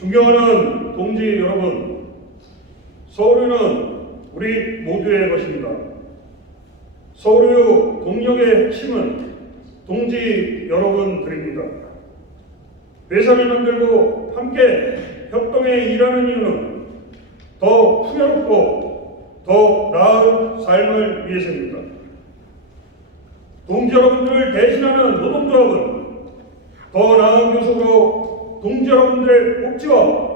존경하는 동지 여러분, 서울유는 우리 모두의 것입니다. 서울유 동력의 핵심은 동지 여러분들입니다. 회사를 만들고 함께 협동해 일하는 이유는 더 풍요롭고 더 나은 삶을 위해서입니다. 동지 여러분들을 대신하는 노동조합은 더 나은 교섭으로 동지 여러분들의 복지와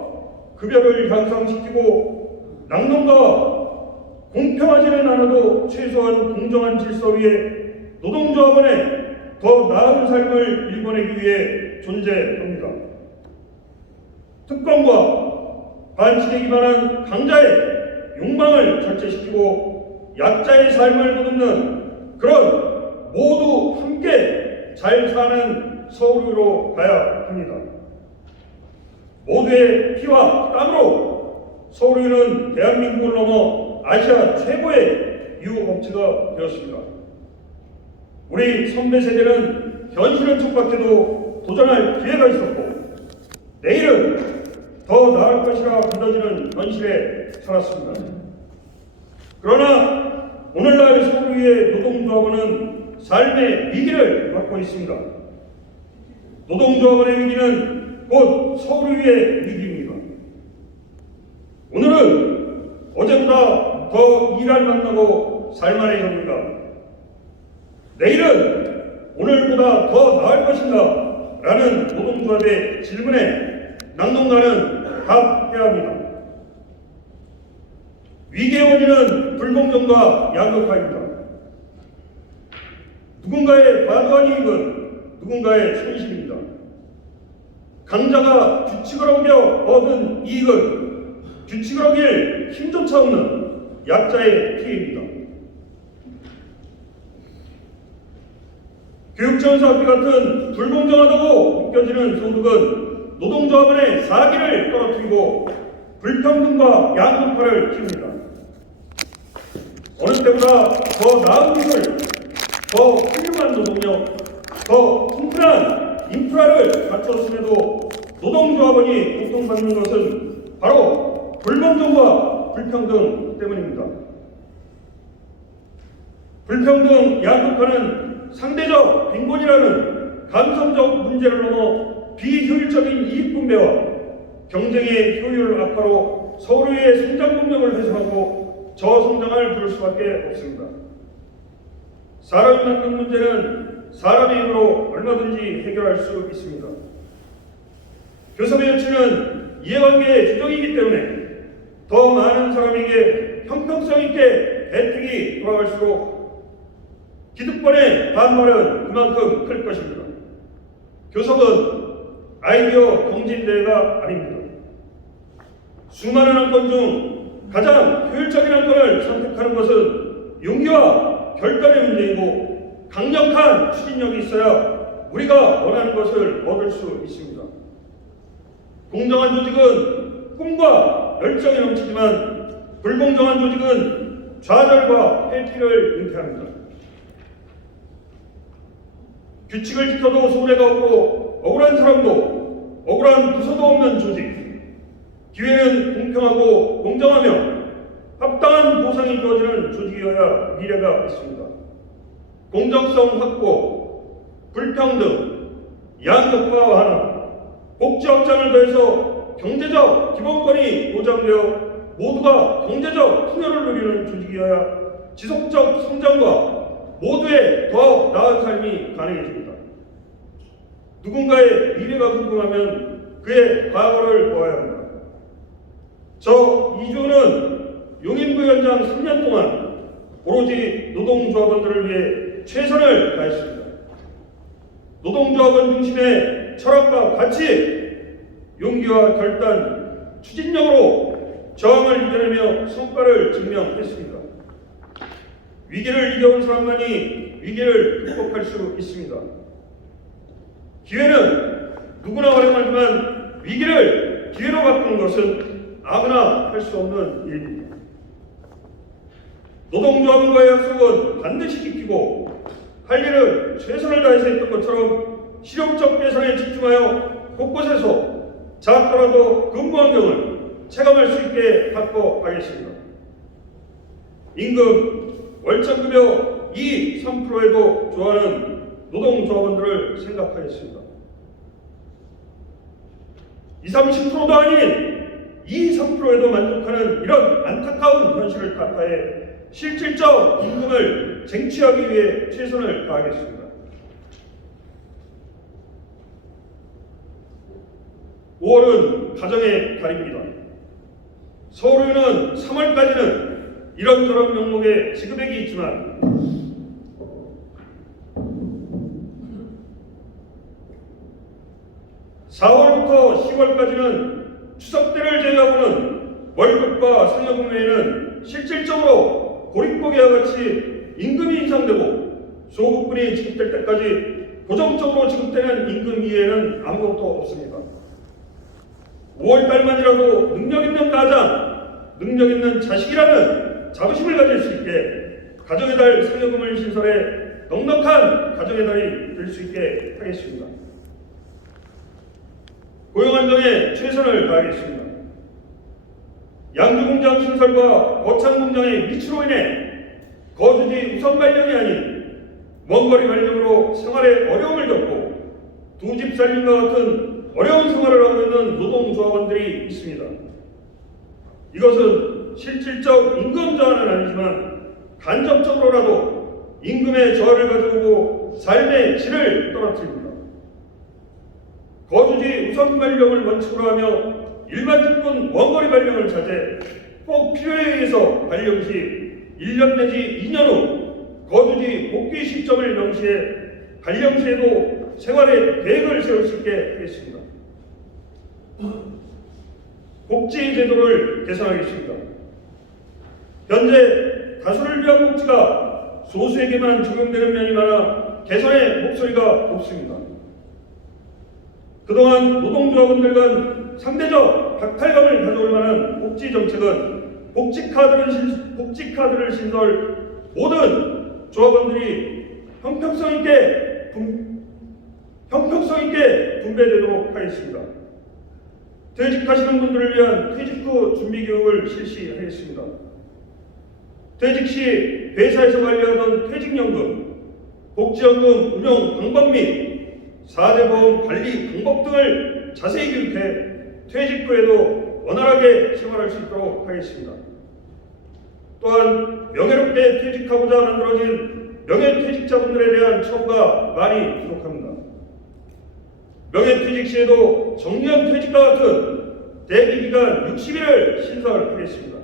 급여를 향상시키고 낙농가와 공평하지는 않아도 최소한 공정한 질서 위에 노동조합원의 더 나은 삶을 일궈내기 위해 존재합니다. 특권과 반칙에 기반한 강자의 욕망을 절제시키고 약자의 삶을 거듭는 그런 모두 함께 잘 사는 서울유로 가야 합니다. 모두의 피와 땀으로 서울유는 대한민국을 넘어 아시아 최고의 유업체가 되었습니다. 우리 선배 세대는 현실은 촉박해도 도전할 기회가 있었고 내일은 더 나을 것이라 믿어지는 현실에 살았습니다. 그러나 오늘날 서울유의 노동조합원은 삶의 위기를 맞고 있습니다. 노동조합원의 위기는 곧 서울유의 위기입니다. 오늘은 어제보다 더 일할 만나고 살만해집니다. 내일은 오늘보다 더 나을 것인가? 라는 노동조합의 질문에 낙농가는 답해야 합니다. 위기의 원인은 불공정과 양극화입니다. 누군가의 과도한 이익은 누군가의 손실입니다. 강자가 규칙을 어겨 얻은 이익은 규칙을 어길 힘조차 없는 약자의 피해입니다. 교육지원사업비 같은 불공정하다고 느껴지는 소득은 노동조합원의 사기를 떨어뜨리고 불평등과 양극화를 키웁니다. 어느 때보다 더 나은 기술, 더 훌륭한 노동력, 더 튼튼한 인프라를 갖췄음에도 노동조합원이 고통받는 것은 바로 불공정과 불평등 때문입니다. 불평등 양극화는 상대적 빈곤이라는 감성적 문제를 넘어 비효율적인 이익분배와 경쟁의 효율 악화로 서로의 성장 동력을 훼손하고 저성장을 부를 수밖에 없습니다. 사람이 만든 문제는 사람의 힘으로 얼마든지 해결할 수 있습니다. 교섭의 여치는 이해관계의 주종이기 때문에 더 많은 사람에게 형평성 있게 혜택이 돌아갈수록 기득권의 반발은 그만큼 클 것입니다. 교섭은 아이디어 경진대회가 아닙니다. 수많은 안건 중 가장 효율적인 안건을 선택하는 것은 용기와 결단의 문제이고 강력한 추진력이 있어야 우리가 원하는 것을 얻을 수 있습니다. 공정한 조직은 꿈과 열정이 넘치지만 불공정한 조직은 좌절과 회피를 잉태합니다. 규칙을 지켜도 손해가 없고 억울한 사람도 억울한 부서도 없는 조직, 기회는 공평하고 공정하며 합당한 보상이 주어지는 조직이어야 미래가 있습니다. 공정성 확보, 불평등, 양극화 완화, 복지 확장을 더해서 경제적 기본권이 보장되어 모두가 경제적 풍요를 누리는 조직이어야 지속적 성장과 모두의 더 나은 삶이 가능해집니다. 누군가의 미래가 궁금하면 그의 과거를 보아야 합니다. 저 이주호는 용인부위원장 3년 동안 오로지 노동조합원들을 위해 최선을 다했습니다. 노동조합원 중심의 철학과 가치, 용기와 결단, 추진력으로 저항을 이겨내며 성과를 증명했습니다. 위기를 이겨온 사람만이 위기를 극복할 수 있습니다. 기회는 누구나 활용하지만 위기를 기회로 바꾸는 것은 아무나 할 수 없는 일입니다. 노동조합원과의 약속은 반드시 지키고 할 일은 최선을 다해서 했던 것처럼 실용적 개선에 집중하여 곳곳에서 작더라도 근무 환경을 체감할 수 있게 바꿔가겠습니다. 임금, 월정급여 2, 3%에도 좋아하는 노동조합원들을 생각하겠습니다. 20, 30%도 아닌 2, 3%에도 만족하는 이런 안타까운 현실을 타파해 실질적 임금을 쟁취하기 위해 최선을 다하겠습니다. 5월은 가정의 달입니다. 서울의회는 3월까지는 이런저런 명목의 지급액이 있지만 (4월부터) (10월까지는) 추석 때를 제외하고는 월급과 상여금 외에는 실질적으로 고립고개와 같이 임금이 인상되고 소급분이 지급될 때까지 고정적으로 지급되는 임금 이외에는 아무것도 없습니다. 5월달만이라도 능력 있는 가장, 능력 있는 자식이라는 자부심을 가질 수 있게 가정의 달 상여금을 신설해 넉넉한 가정의 달이 될 수 있게 하겠습니다. 고용 안정에 최선을 다하겠습니다. 양주공장 신설과 거창공장의 미치로 인해 거주지 우선 발령이 아닌 먼거리 발령으로 생활에 어려움을 겪고 두 집 살림과 같은 어려운 생활을 하고 있는 노동조합원들이 있습니다. 이것은 실질적 임금 저하는 아니지만 간접적으로라도 임금의 저하를 가져오고 삶의 질을 떨어뜨립니다. 거주지 우선 발령을 원칙으로 하며 일반 집권 원거리 발령을 자제, 꼭 필요에 의해서 발령 시 1년 내지 2년 후 거주지 복귀 시점을 명시해 발령 시에도 생활의 계획을 세울 수 있게 하겠습니다. 복지 제도를 개선하겠습니다. 현재 다수를 위한 복지가 소수에게만 적용되는 면이 많아 개선의 목소리가 없습니다. 그동안 노동조합원들 간 상대적 박탈감을 가져올 만한 복지 정책은 복지카드를 신설 모든 조합원들이 형평성 있게 분배되도록 하겠습니다. 퇴직하시는 분들을 위한 퇴직 후 준비 교육을 실시하겠습니다. 퇴직 시 회사에서 관리하던 퇴직연금, 복지연금 운용 방법 및 4대 보험 관리 방법 등을 자세히 교육해 퇴직 후에도 원활하게 생활할 수 있도록 하겠습니다. 또한 명예롭게 퇴직하고자 만들어진 명예퇴직자분들에 대한 처우가 많이 부족합니다. 명예퇴직 시에도 정년퇴직과 같은 대기기간 60일을 신설하겠습니다.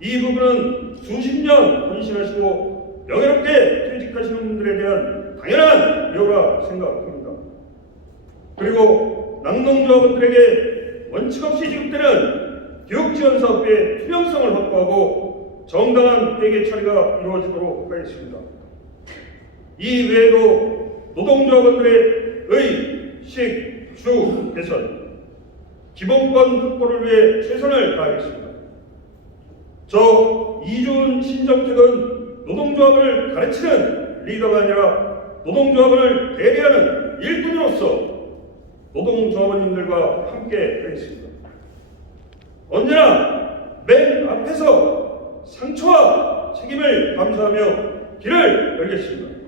이 부분은 수십 년 헌신하시고 명예롭게 퇴직하시는 분들에 대한 당연한 예우라 생각합니다. 그리고 낙농조합원들에게 원칙 없이 지급되는 교육지원사업의 투명성을 확보하고 정당한 회계 처리가 이루어지도록 하겠습니다. 이 외에도 노동조합원들의 의, 식, 주 개선, 기본권 확보를 위해 최선을 다하겠습니다. 저 이준 신정택은 노동조합을 가르치는 리더가 아니라 노동조합을 대리하는 일꾼으로서 노동조합원님들과 함께 하겠습니다. 언제나 맨 앞에서 상처와 책임을 감수하며 길을 열겠습니다.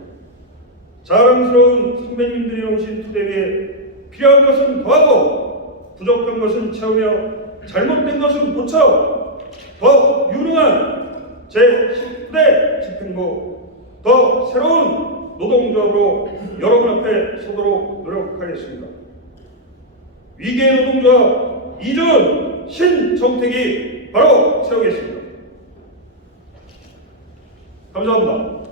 자랑스러운 선배님들이 오신 투대위에 필요한 것은 더하고 부족한 것은 채우며 잘못된 것은 고쳐 더 유능한 제19대 집행부 더 새로운 노동조합으로 여러분 앞에 서도록 노력하겠습니다. 위기의 노동조합 이준 신정택이 바로 세우겠습니다. 감사합니다.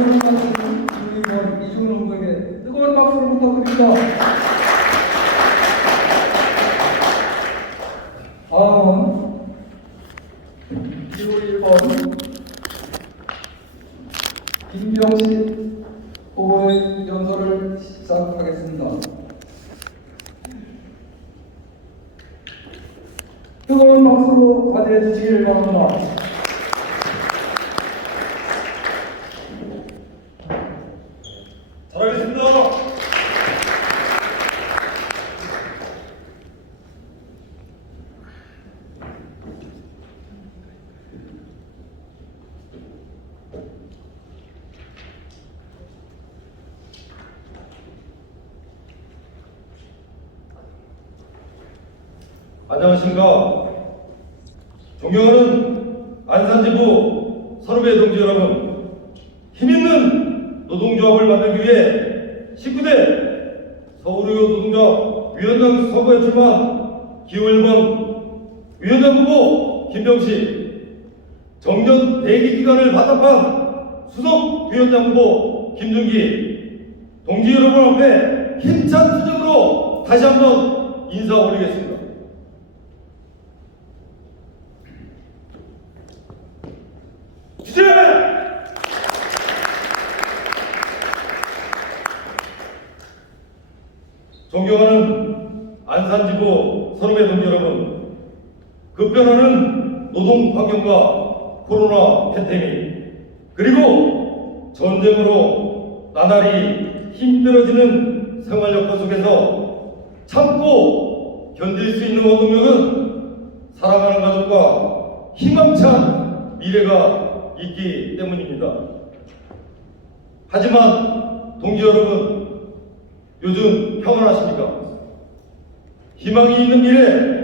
국민의원 이준호 후보에게 뜨거운 박수를 부탁드립니다. 다음은 1번 김병식 후보의 연설을 시작하겠습니다. 뜨거운 박수로 맞이해 주시길 바랍니다. 안녕하십니까. 존경하는 안산지부 선후배 동지 여러분, 힘있는 노동조합을 만들기 위해 19대 서울의회 노동조합 위원장 선거에 출마한 기호 1번 위원장 후보 김병식, 정년 대기 기간을 바탕한 수석 위원장 후보 김준기, 동지 여러분 앞에 힘찬 투쟁으로 다시 한번 인사 올리겠습니다. 주제! 존경하는 안산지부 선후배 동지 여러분, 급변하는 노동 환경과 코로나 팬데믹, 그리고 전쟁으로 나날이 힘들어지는 생활 여건 속에서 참고 견딜 수 있는 원동력은 사랑하는 가족과 희망찬 미래가 있기 때문입니다. 하지만 동지 여러분, 요즘 평안하십니까? 희망이 있는 미래,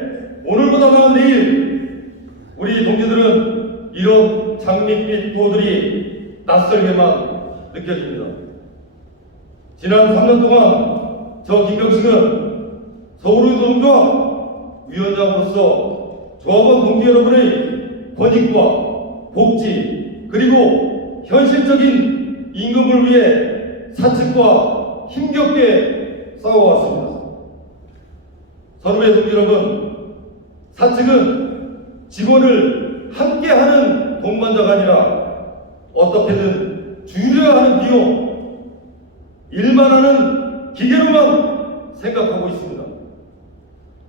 오늘보다 나은 내일, 우리 동지들은 이런 장밋빛 도들이 낯설게만 느껴집니다. 지난 3년 동안 저 김병식은 서울의 노동조합 위원장으로서 조합원 동지 여러분의 권익과 복지, 그리고 현실적인 임금을 위해 사측과 힘겹게 싸워왔습니다. 선후배 동지 여러분, 사측은 직원을 함께하는 동반자가 아니라 어떻게든 줄여야 하는 비용, 일만 하는 기계로만 생각하고 있습니다.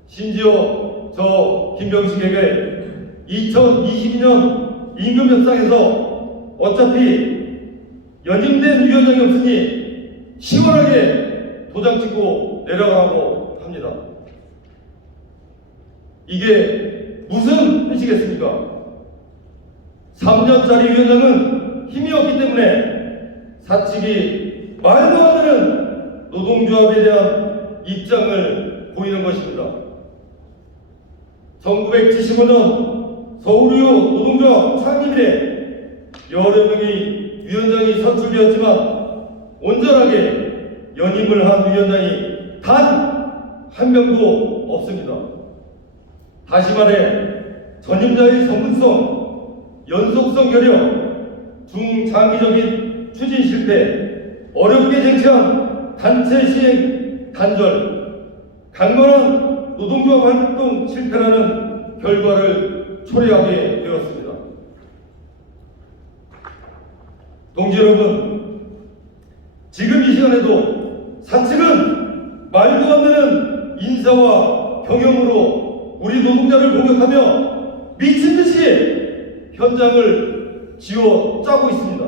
심지어 저 김병식에게 2022년 임금 협상에서 어차피 연임된 위원장이 없으니 시원하게 도장 찍고 내려가라고 합니다. 이게 무슨 뜻이겠습니까? 3년짜리 위원장은 힘이 없기 때문에 사측이 말도 안 되는 노동조합에 대한 입장을 보이는 것입니다. 1975년 서울의회 노동조합 창립 이래 여러 명의 위원장이 선출되었지만 온전하게 연임을 한 위원장이 단 한 명도 없습니다. 다시 말해 전임자의 전문성, 연속성 결여, 중장기적인 추진 실패, 어렵게 쟁취한 단체 시행 단절, 강건한 노동조합 활동 실패라는 결과를 초래하게 되었습니다. 동지 여러분, 지금 이 시간에도 사측은 말도 안 되는 인사와 경영으로 우리 노동자를 공격하며 미친 듯이 현장을 쥐어 짜고 있습니다.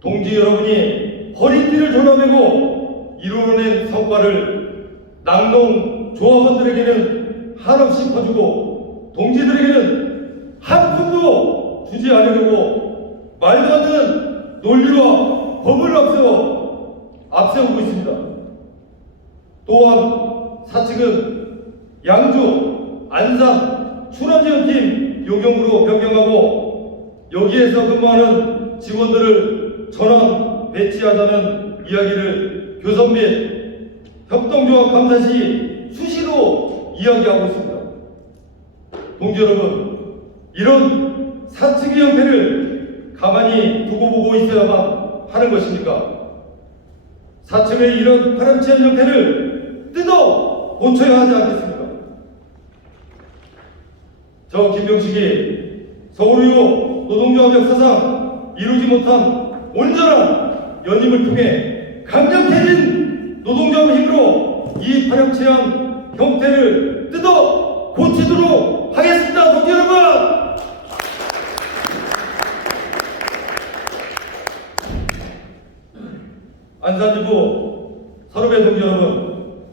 동지 여러분이 허리띠를 졸라매고 이루어낸 성과를 낙농 조합원들에게는 한없이 퍼주고 동지들에게는 한 푼도 주지 않으려고 말도 안 되는 논리와 법을 앞세우고 있습니다. 또한 사측은 양주, 안산, 출원지원팀 용역으로 변경하고 여기에서 근무하는 직원들을 전원 배치하자는 이야기를 교섭 및 협동조합 감사 시 수시로 이야기하고 있습니다. 동지 여러분, 이런 사측의 형태를 가만히 두고 보고 있어야만 하는 것입니까? 사측의 이런 파렴치한 형태를 뜯어 고쳐야 하지 않겠습니까? 저 김병식이 서울의회 노동조합 역사상 이루지 못한 온전한 연임을 통해 강력해진 노동조합의 힘으로 이 파렴치한 형태를 뜯어 고치도록 하겠습니다. 동지 여러분! 안산지부 선후배 동지 여러분,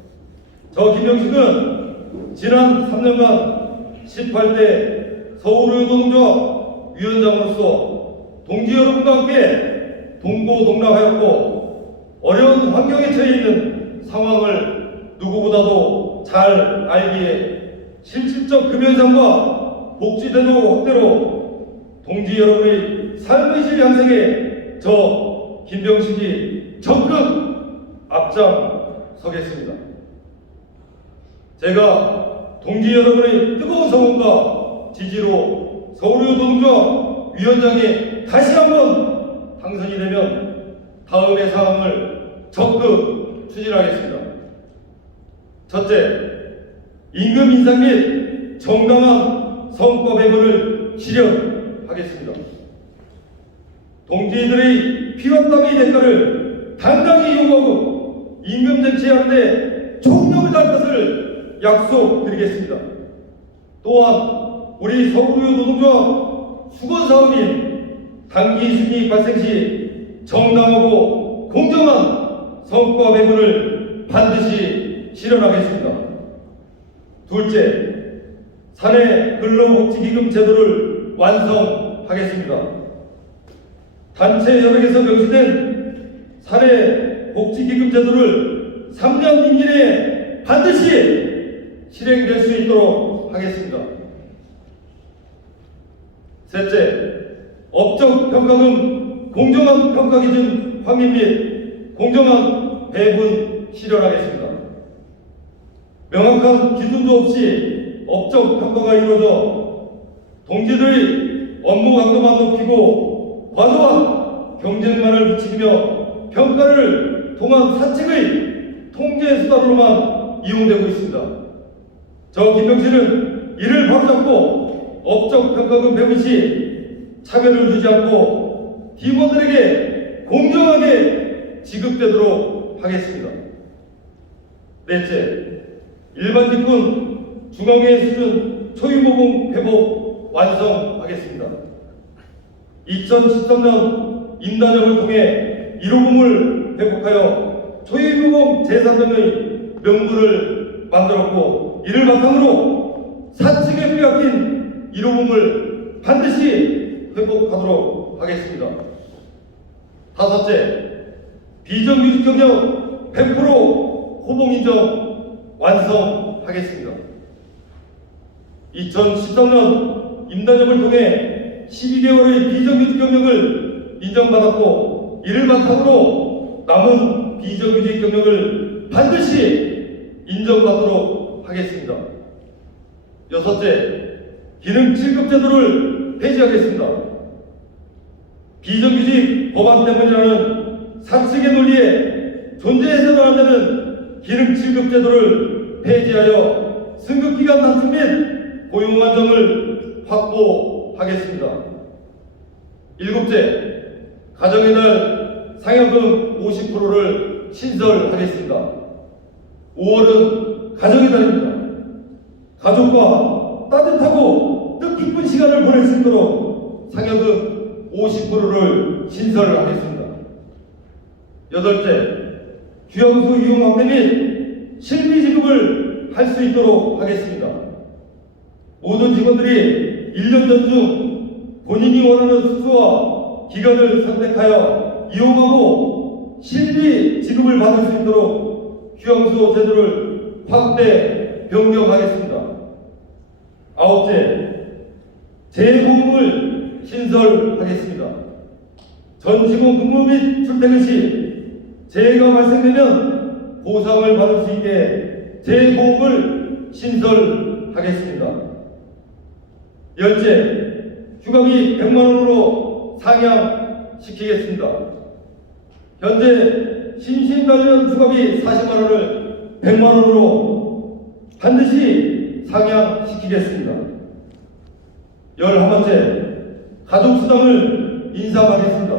저 김병식은 지난 3년간 18대 서울의회 노동조합 위원장으로서 동지 여러분과 함께 동고동락하였고 어려운 환경에 처해 있는 상황을 누구보다도 잘 알기에 실질적 금연상과 복지제도 확대로 동지 여러분의 삶의 질 향상에 저 김병식이 적극 앞장서겠습니다. 제가 동지 여러분의 뜨거운 성원과 지지로 서울의 노동조합 위원장에 다시 한번 당선이 되면 다음의 사항을 적극 추진하겠습니다. 첫째, 임금 인상 및 정당한 성과 배분을 실현하겠습니다. 동지들의 피와 땀의 대가를 당당히 요구하고 임금 쟁취하는데 총력을 다할 것을 약속드리겠습니다. 또한 우리 서울의 노동조합 수건사업인 단기 순이익 발생 시 정당하고 공정한 성과 배분을 반드시 실현하겠습니다. 둘째, 사내 근로복지기금 제도를 완성하겠습니다. 단체 협약에서 명시된 사내 복지기금 제도를 3년 임기 내에 반드시 실행될 수 있도록 하겠습니다. 셋째, 업적 평가금 공정한 평가 기준 확인 및 공정한 배분 실현하겠습니다. 명확한 기준도 없이 업적 평가가 이루어져 동지들의 업무 강도만 높이고 과도한 경쟁만을 부추기며 평가를 통한 사측의 통제 수단으로만 이용되고 있습니다. 저 김병식은 이를 바로잡고 업적 평가금 배분 시 차별을 두지 않고 팀원들에게 공정하게 지급되도록 하겠습니다. 넷째, 일반 직군 중앙회 수준 초유보공 회복 완성하겠습니다. 2013년 임단협을 통해 1호봉을 회복하여 초유보공 제3등의 명분을 만들었고, 이를 바탕으로 사측에 빼앗긴 1호봉을 반드시 회복하도록 하겠습니다. 다섯째, 비정규직 경력 100% 호봉 인정 완성하겠습니다. 2013년 임단협을 통해 12개월의 비정규직 경력을 인정받았고, 이를 바탕으로 남은 비정규직 경력을 반드시 인정받도록 하겠습니다. 여섯째, 기능 7급 제도를 폐지하겠습니다. 비정규직 법안 때문이라는 사측의 논리에 존재해서는 안 되는 기능 7급 제도를 폐지하여 승급기간 단축 및 고용 안정을 확보하겠습니다. 일곱째, 가정의 날 상여금 50%를 신설하겠습니다. 5월은 가정의 달입니다. 가족과 따뜻하고 뜻깊은 시간을 보낼 수 있도록 상여금 50%를 신설하겠습니다. 여덟째, 휴양소 이용 확대 및 실비 지급을 할 수 있도록 하겠습니다. 모든 직원들이 1년 전 중 본인이 원하는 숙소와 기간을 선택하여 이용하고 실비 지급을 받을 수 있도록 휴양소 제도를 확대 변경하겠습니다. 아홉째, 재보험을 신설하겠습니다. 전 직원 근무 및 출퇴근 시 재해가 발생되면 보상을 받을 수 있게 재보험을 신설하겠습니다. 열째, 휴가비 100만 원으로 상향시키겠습니다. 현재 심신 관련 휴가비 40만 원을 100만 원으로 반드시 상향시키겠습니다. 11번째, 가족수당을 인상하겠습니다.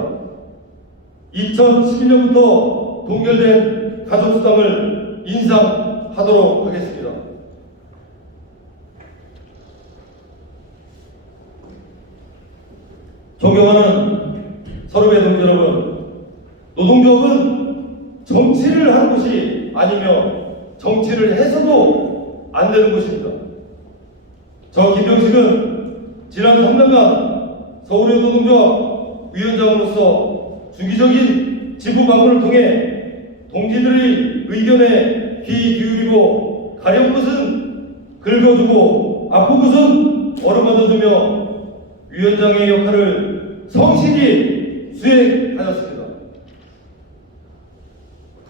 2011년부터 동결된 가족수당을 인상하도록 하겠습니다. 존경하는 서울의 동지 여러분, 노동조합은 정치를 하는 곳이 아니며 정치를 해서도 안 되는 곳입니다. 저 김병식은 지난 3년간 서울의 노동조합 위원장으로서 주기적인 지부 방문을 통해 동지들의 의견에 귀 기울이고 가려운 것은 긁어주고 아픈 곳은 어루만져주며 위원장의 역할을 성실히 수행하였습니다.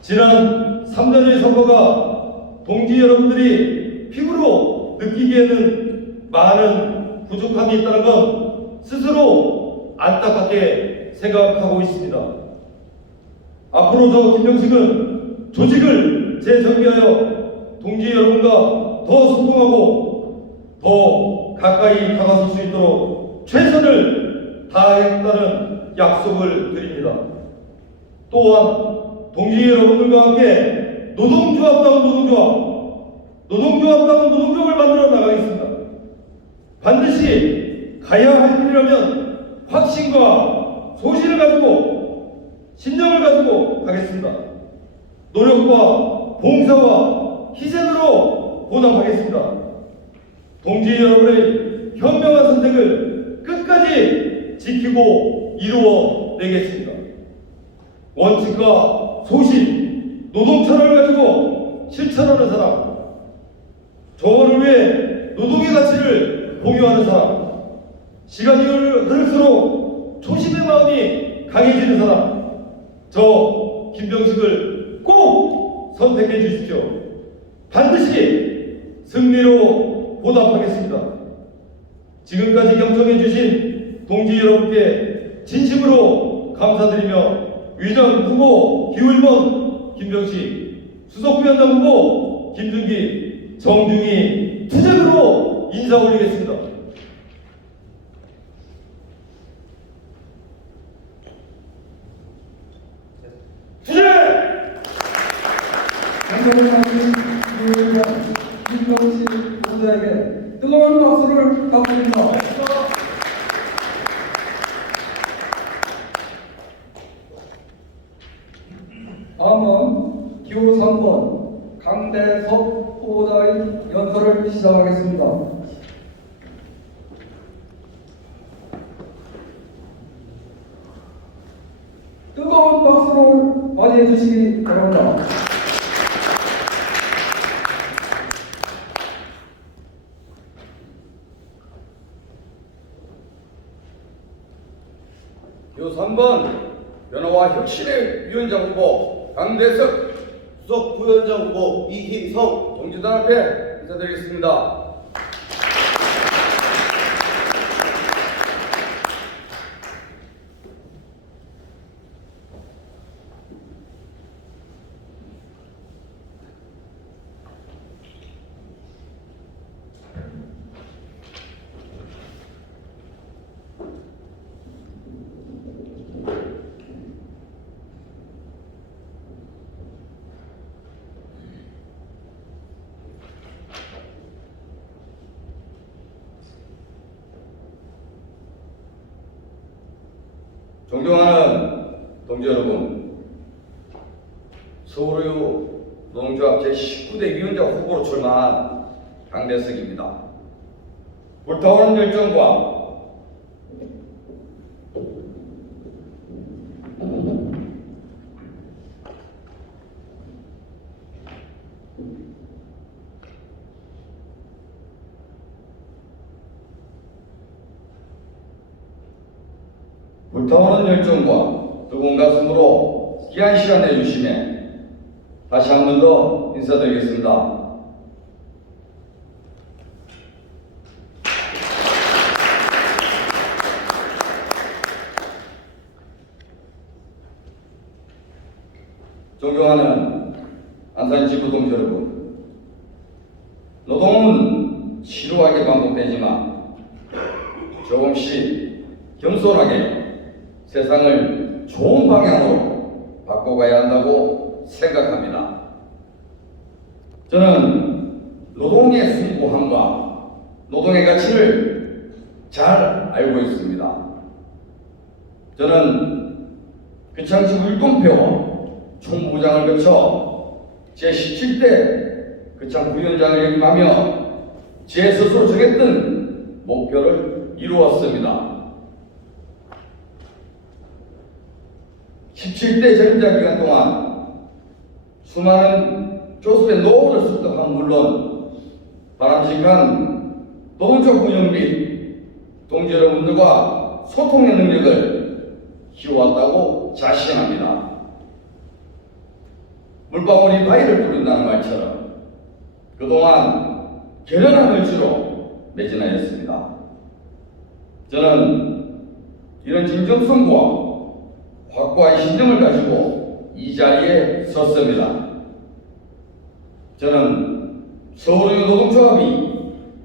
지난 3년의 선거가 동지 여러분들이 피부로 느끼기에는 많은 부족함이 있다는 건 스스로 안타깝게 생각하고 있습니다. 앞으로 저 김병식은 조직을 재정비하여 동지 여러분과 더 소통하고 더 가까이 다가설 수 있도록 최선을 다하겠다는 약속을 드립니다. 또한 동지 여러분들과 함께 노동조합다운 노동조합을 만들어 나가겠습니다. 반드시 가야 할 길이라면 확신과 소신을 가지고 신념을 가지고 가겠습니다. 노력과 봉사와 희생으로 보답하겠습니다. 동지 여러분의 현명한 선택을 끝까지 지키고 이루어내겠습니다. 원칙과 소신, 노동철학을 가지고 실천하는 사람, 조언을 위해 노동의 가치를 공유하는 사람, 시간이 흐를수록 초심의 마음이 강해지는 사람, 저 김병식을 꼭 선택해 주십시오. 반드시 승리로 보답하겠습니다. 지금까지 경청해 주신 동지 여러분께 진심으로 감사드리며 위장 후보 기울번 김병식, 수석부위원장 후보 김준기, 정중히 투쟁으로 인사 올리겠습니다. 투쟁! 강경하신 위원장 김병식 후보자에게 뜨거운 박수를 부탁드립니다. 다음은 기호 3번 강대석 후보자의 연설을 시작하겠습니다. 뜨거운 박수로 맞이해 주시기 바랍니다. 요 3번 변화와 혁신의 위원장 후보 강대석, 수석 부위원장 후보 이희성 동지들 앞에 인사드리겠습니다. 존경하는 동지 여러분, 서울의회 노동조합 제19대 위원장 후보로 출마한 강대석입니다. 불타오르는 열정과 뜨거운 가슴으로 귀한 시간 내주심에 다시 한 번 더 인사드리겠습니다. 존경하는 안산지구 동지 여러분, 노동은 지루하게 반복되지만 조금씩 겸손하게 세상을 좋은 방향으로 바꿔가야 한다고 생각합니다. 저는 노동의 숭고함과 노동의 가치를 잘 알고 있습니다. 저는 귀창시 울동표와 총무부장을 거쳐 제17대 귀창 부위원장을 역임하며 제 스스로 정했던 목표를 이루었습니다. 17대 적임자 기간 동안 수많은 교섭의 노고를 습득한 물론 바람직한 노동적 운영 및 동지 여러분들과 소통의 능력을 키워왔다고 자신합니다. 물방울이 바위를 뚫는다는 말처럼 그동안 결연한 의지로 매진하였습니다. 저는 이런 진정성과 확고한 신념을 가지고 이 자리에 섰습니다. 저는 서울의 노동조합이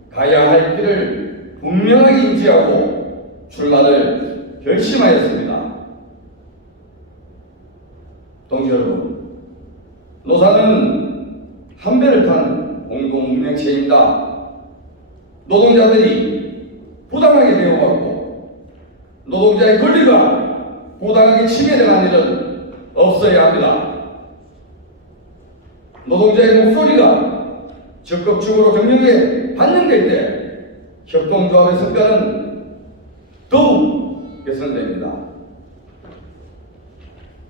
가야 할 길을 분명하게 인지하고 출마를 결심하였습니다. 동지 여러분, 노사는 한 배를 탄 공동운명체입니다. 노동자들이 부당하게 대우받고 노동자의 권리가 부당하게 침해당하는 일은 없어야 합니다. 노동자의 목소리가 적극적으로 경력에 반영될 때 협동조합의 성과는 더욱 개선됩니다.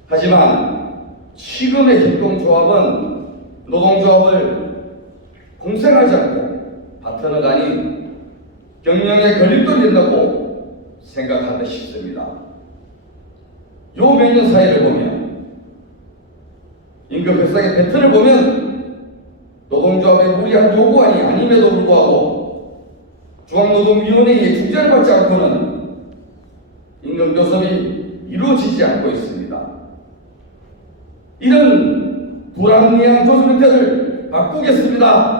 하지만 지금의 협동조합은 노동조합을 공생하지 않고 파트너가 아닌 경영에 걸림돌이 된다고 생각하듯 싶습니다. 요 몇 년 사이를 보면 임금 협상의 패턴을 보면 노동조합의 무리한 요구안이 아님에도 불구하고 중앙노동위원회의 중재를 받지 않고는 임금 교섭이 이루어지지 않고 있습니다. 이런 불합리한 조선 형태를 바꾸겠습니다.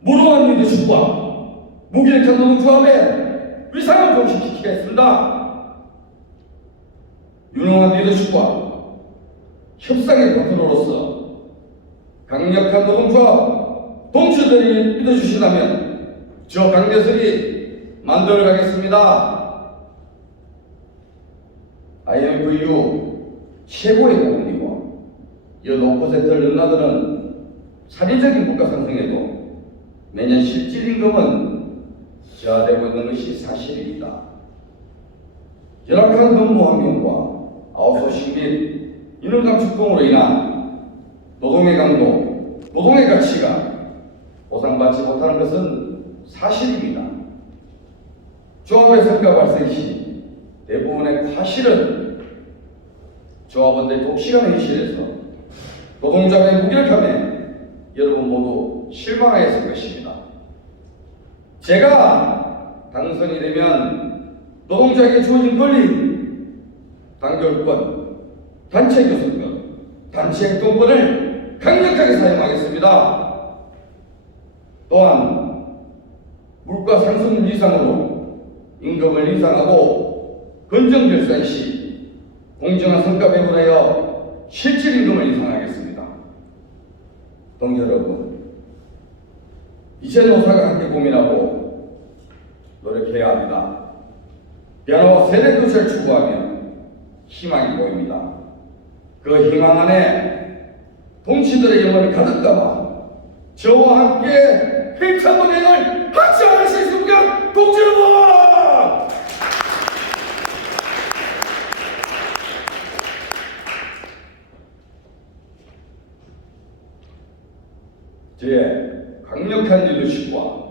무능한 리더십과 무기력한 노동조합의 위상을 종식시키겠습니다. 유능한 리더십과 협상의 파트너로서 강력한 노동조합 동지들이 믿어주신다면 저 강대석이 만들어가겠습니다. IMF 이후 최고의 고금리와 연 5%를 넘나드는 살인적인 물가 상승에도 매년 실질임금은 저하되고 있는 것이 사실입니다. 열악한 근무 환경과 아웃소싱 및 인원감축 등으로 인한 노동의 강도, 노동의 가치가 보상받지 못하는 것은 사실입니다. 조합의 성과 발생 시 대부분의 과실은 조합원들의 독시간 현실에서 노동자의 무기력함에 여러분 모두 실망하였을 것입니다. 제가 당선이 되면 노동자에게 주어진 권리, 단결권, 단체 교섭권, 단체 행동권을 강력하게 사용하겠습니다. 또한 물가 상승 이상으로 임금을 인상하고 건정 결산 시 공정한 성과 배분하여 실질 임금을 인상하겠습니다. 동지 여러분, 이제 노사가 함께 고민하고 노력해야 합니다. 변화와 세대 교체를 추구하며 희망이 보입니다. 그 희망 안에 동지들의 영혼이 가득 담아 저와 함께 힘찬 노력을 같이 할 수 있습니까? 동지 여러분! 저의 강력한 리더십과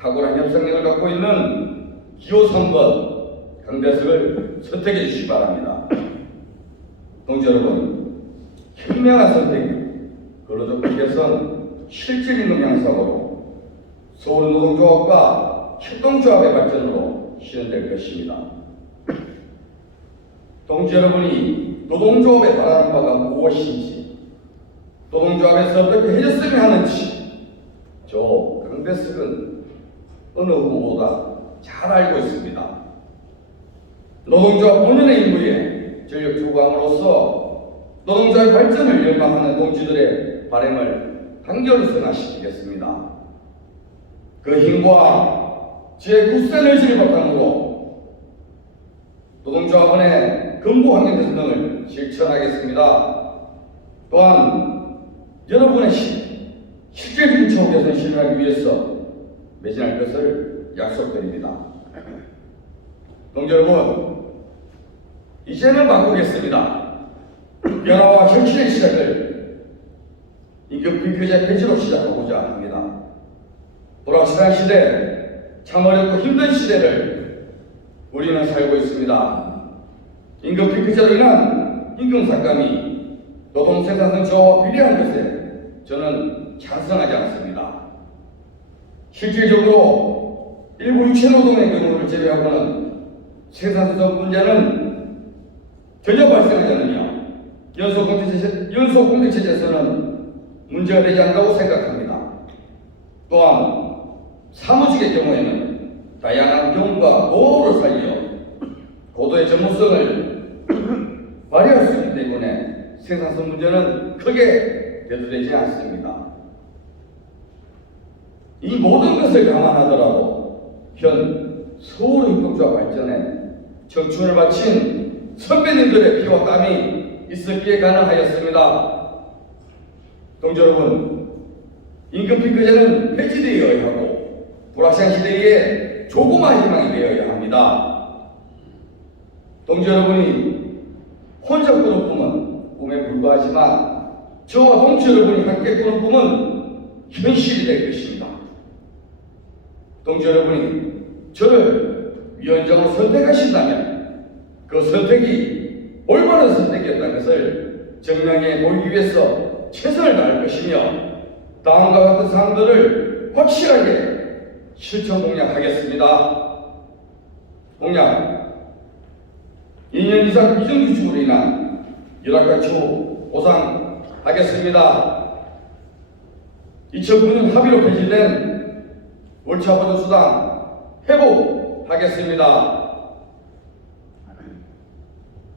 탁월한 협상력을 갖고 있는 기호 3번 강대석을 선택해 주시기 바랍니다. 동지 여러분, 현명한 선택이 근로적 개선, 실질 임금 향상으로 서울 노동조합과 협동조합의 발전으로 실현될 것입니다. 동지 여러분이 노동조합에 바라는 바가 무엇인지, 노동조합에서 어떻게 해줬으면 하는지 저 강대석은 어느 후보보다 잘 알고 있습니다. 노동조합 본연의 임무에 전력 투구함으로써 노동자의 발전을 열망하는 동지들의 바람을 단결성화시키겠습니다. 그 힘과 제 굳센 의지를 바탕으로 노동조합원의 근무 환경 개선 등을 실천하겠습니다. 또한 여러분의 실질적인 처우 개선을 실현하기 위해서 매진할 것을 약속드립니다. 동지 여러분, 이제는 바꾸겠습니다. 변화와 혁신의 시작을 임금 비교제 폐지로 시작하고자 합니다. 불확실한 시대, 참 어렵고 힘든 시대를 우리는 살고 있습니다. 임금 피크제로 인한 임금 삭감이 노동 생산성 저하와 비례한 것에 저는 찬성하지 않습니다. 실질적으로 일부 육체노동의 경우를 제외하고는 생산성 문제는 전혀 발생하지 않으며 연속공제체제에서는 문제가 되지 않는다고 생각합니다. 또한 사무직의 경우에는 다양한 경험과 노하우를 살려 고도의 전문성을 발휘할 수 있기 때문에 생산성 문제는 크게 대두되지 않습니다. 이 모든 것을 감안하더라도 현 서울의 융통주와 발전에 청춘을 바친 선배님들의 피와 땀이 있었기에 가능하였습니다. 동지 여러분, 임금 피크제는 폐지되어야 하고 불확실한 시대에 조그마한 희망이 되어야 합니다. 동지 여러분이 혼자 꾸는 꿈은 꿈에 불과하지만 저와 동지 여러분이 함께 꾸는 꿈은 현실이 될 것입니다. 동지 여러분이 저를 위원장으로 선택하신다면 그 선택이 올바른 선택이었다는 것을 증명해 보이기 위해서 최선을 다할 것이며 다음과 같은 사항들을 확실하게 실천 공약하겠습니다. 공약 2년 이상 비정규직으로 인한 열악한 처우 보상하겠습니다. 2009년 합의로 폐지된 월차보조 수당 회복하겠습니다.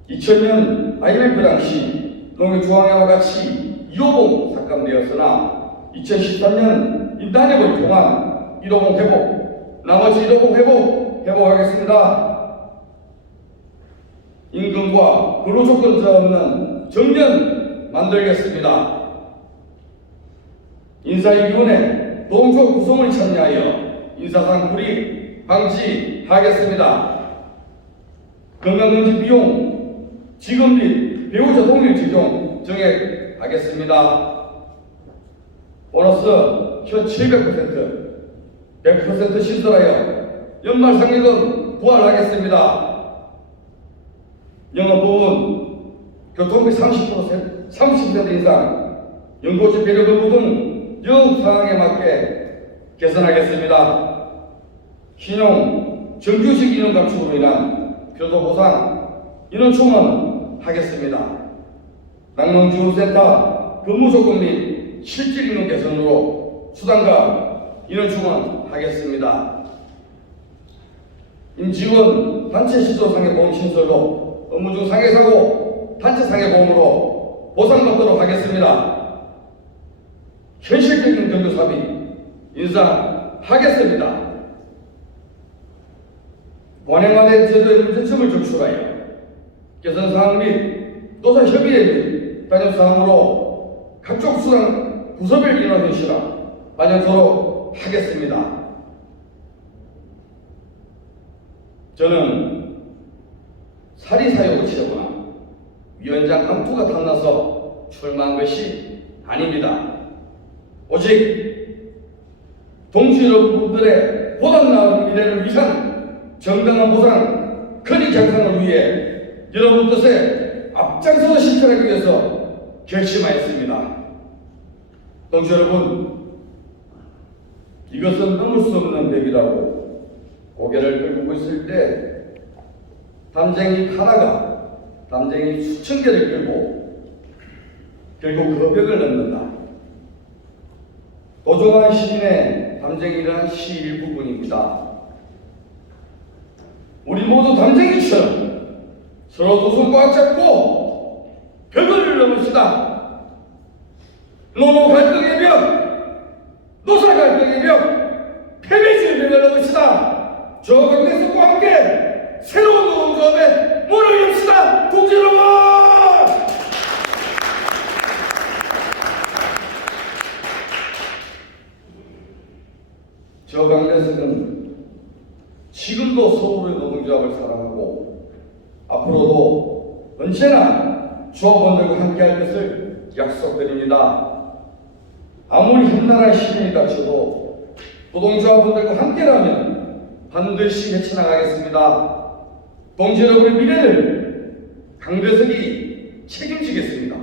2000년 IMF 당시 농협중앙회와 같이 2호봉 삭감되었으나 2013년 인단협을 통한 1호봉 회복, 나머지 1호봉 회복하겠습니다. 임금과 근로조건 없는 정년 만들겠습니다. 인사위원회 노동조합 구성을 참여하여 인사상 불이익 방지하겠습니다. 건강검진 비용 지급 및 배우자 동일 적용 정액하겠습니다. 보너스 현 700%, 100% 신설하여 연말 상여금 부활하겠습니다. 영업부문 교통비 30% 이상 연고지 배려금부 등 영업 상황에 맞게 개선하겠습니다. 신용 정규직 인원 감축으로 인한 교도보상 인원 충원하겠습니다. 낙농주센터 근무 조건 및 실질 인원 개선으로 수당과 인원 충원하겠습니다. 임직원 단체 시소상해보험 신설로 업무 중 상해사고 단체 상해보험으로 보상받도록 하겠습니다. 현실적인 경조 삽입 인상하겠습니다. 관행화된 제도의 문제점을 적출하여 개선사항 및 노사협의회 및 단협사항으로 각종 수당 부서별 인원 현실화 반영토록 하겠습니다. 저는 사리사욕을 치르거나 위원장 감투가 탐나서 출마한 것이 아닙니다. 오직 동지 여러분들의 보다 나은 미래를 위한 정당한 보상, 권익 향상을 위해 여러분 뜻에 앞장서서 실천하기 위해서 결심하였습니다. 동지 여러분, 이것은 넘을 수 없는 벽이라고 고개를 긁고 있을 때 담쟁이 하나가 담쟁이 수천 개를 끌고 결국 그 벽을 넘는다. 도종환 시인의 담쟁이라는 시 일부분입니다. 우리 모두 담쟁이처럼 서로 두 손 꽉 잡고 벽을 넘읍시다. 노노 갈등의 벽, 노사 갈등의 벽, 패배주의 벽을 넘읍시다. 저 강대석과 함께 새로운 노동조합의 문을 엽시다. 동지 여러분! 저 강대석은 지금도 서울의 노동조합을 사랑하고 앞으로도 언제나 조합원들과 함께할 것을 약속드립니다. 아무리 험난한 시련이 닥쳐도 노동조합원들과 함께라면 반드시 헤쳐나가겠습니다. 동지 여러분의 미래를 강대석이 책임지겠습니다.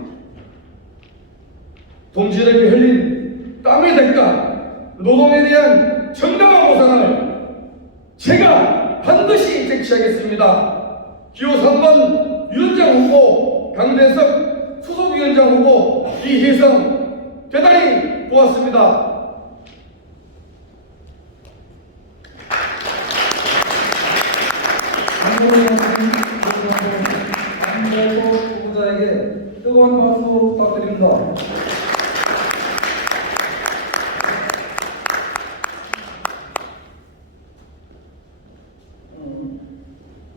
동지들에게 흘린 땀의 대가, 노동에 대한 정당한 보상을 제가 반드시 쟁취하겠습니다. 기호 3번 위원장 후보 강대석, 수석위원장 후보 이혜성, 대단히 고맙습니다. 안철수 후보자에게 뜨거운 박수 부탁드립니다.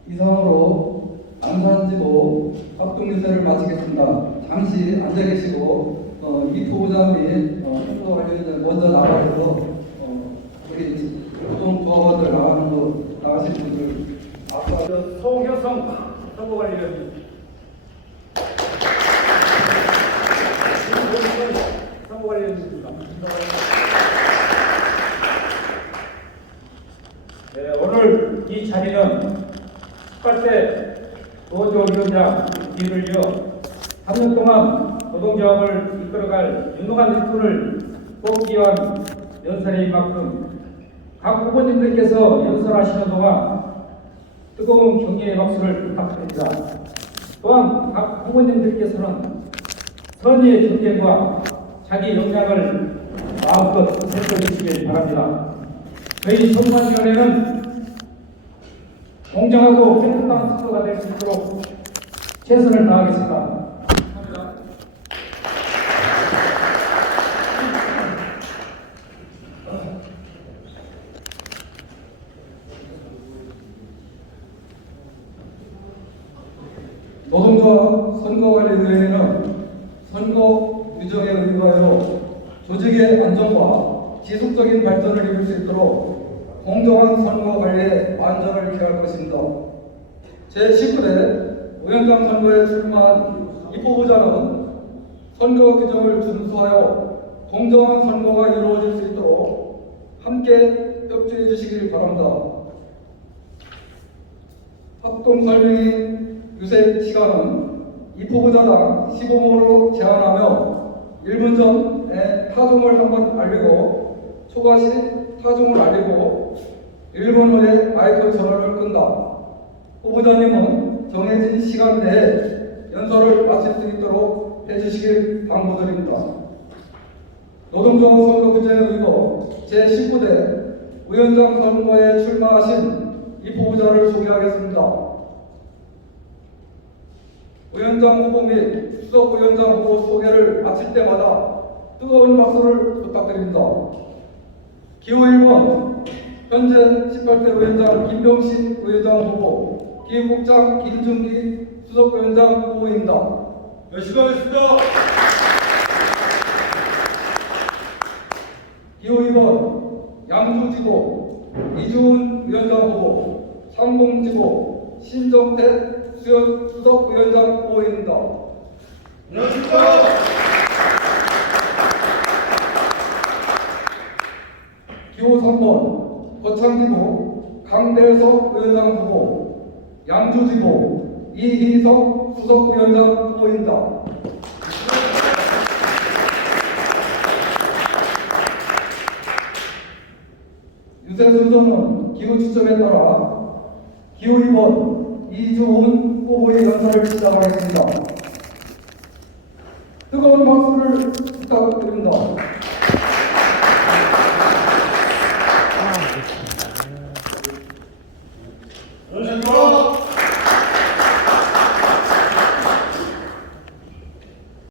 이상으로 안산지구 합동유세를 마치겠습니다. 잠시 앉아 계시고 이 후보자 및 선거 관련된 먼저 나가셔서 우리 노동조합원들 나가는 거 나가실 분들 아까 송효성 선거관리위원 선거관리위원입니다. 네, 오늘 이 자리는 18대 노조위원장 뒤를 이어 3년 동안 노동조합을 이끌어갈 유능한 일꾼을 뽑기 위한 연설인 만큼 각 후보님들께서 연설하시는 동안 뜨거운 격려의 박수를 부탁드립니다. 또한 각 후보님들께서는 선의의 경쟁과 자기 역량을 마음껏 펼쳐주시길 바랍니다. 저희 선관위원회는 공정하고 깨끗한 선거가 될 수 있도록 최선을 다하겠습니다. 감사합니다. 노동조합 선거관리위원회는 선거 규정에 의거하여 조직의 안정과 지속적인 발전을 이룰 수 있도록 공정한 선거 관리에 안전을 기할 것입니다. 제19대 위원장 선거에 출마한 이 후보자는 선거 규정을 준수하여 공정한 선거가 이루어질 수 있도록 함께 협조해 주시길 바랍니다. 합동 설명이 유세 시간은 이 후보자당 15분으로 제한하며 1분 전에 타종을 한번 알리고 초과 시 타종을 알리고 1분 후에 마이크 전원을 끈다. 후보자님은 정해진 시간 내에 연설을 마칠 수 있도록 해주시길 당부드립니다. 노동조합 선거 규정에 의거 제19대 위원장 선거에 출마하신 이 후보자를 소개하겠습니다. 위원장 후보 및 수석위원장 후보 소개를 마칠 때마다 뜨거운 박수를 부탁드립니다. 기호 1번 현재 18대 위원장 김병신 위원장 후보, 기획국장 김준기 수석위원장 후보입니다. 열심히 하겠습니다. 기호 2번 양주지구 이주훈 위원장 후보, 상봉지구 신정태 수석위원장 후보입니다. 안녕하십니까. 기호 3번 거창지구 강대석 위원장 후보, 양주지구 이희석 수석위원장 후보입니다. 유세 순서는 기호 추첨에 따라 기호 2번 이주훈 후보의 연설을 시작하겠습니다. 뜨거운 박수를 부탁드립니다.